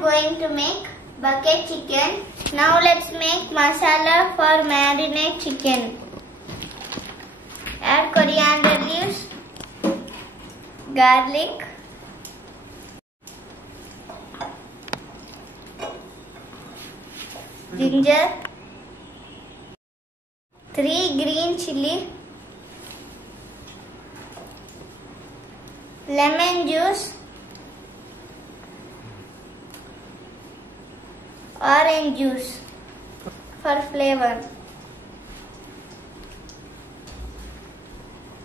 am going to make bucket chicken. Now let's make masala for marinate chicken. Add coriander leaves, garlic, ginger, 3 green chili, lemon juice, orange juice for flavor.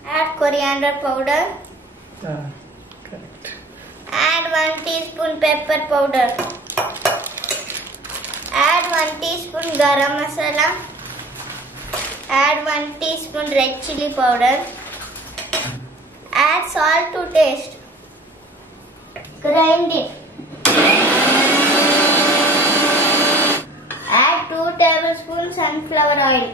Add coriander powder. Correct. Add 1 teaspoon pepper powder. Add 1 teaspoon garam masala. Add 1 teaspoon red chili powder. Add salt to taste. Grind it. Add 2 tablespoons sunflower oil.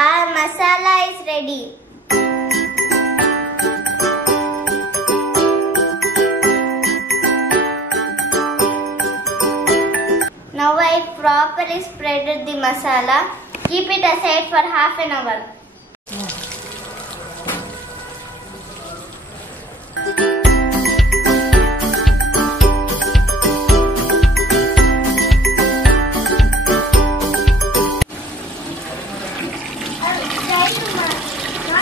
Our masala is ready. Now I properly spreaded the masala. Keep it aside for half an hour.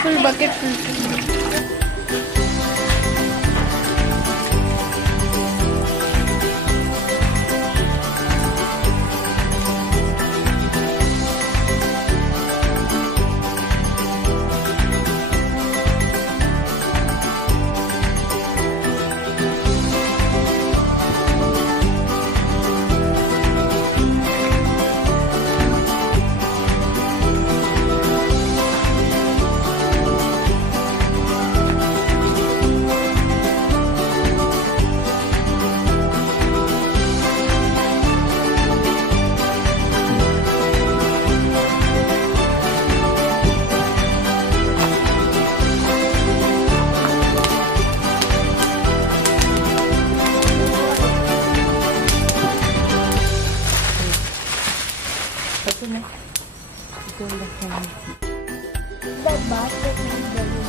Full bucket full. The basket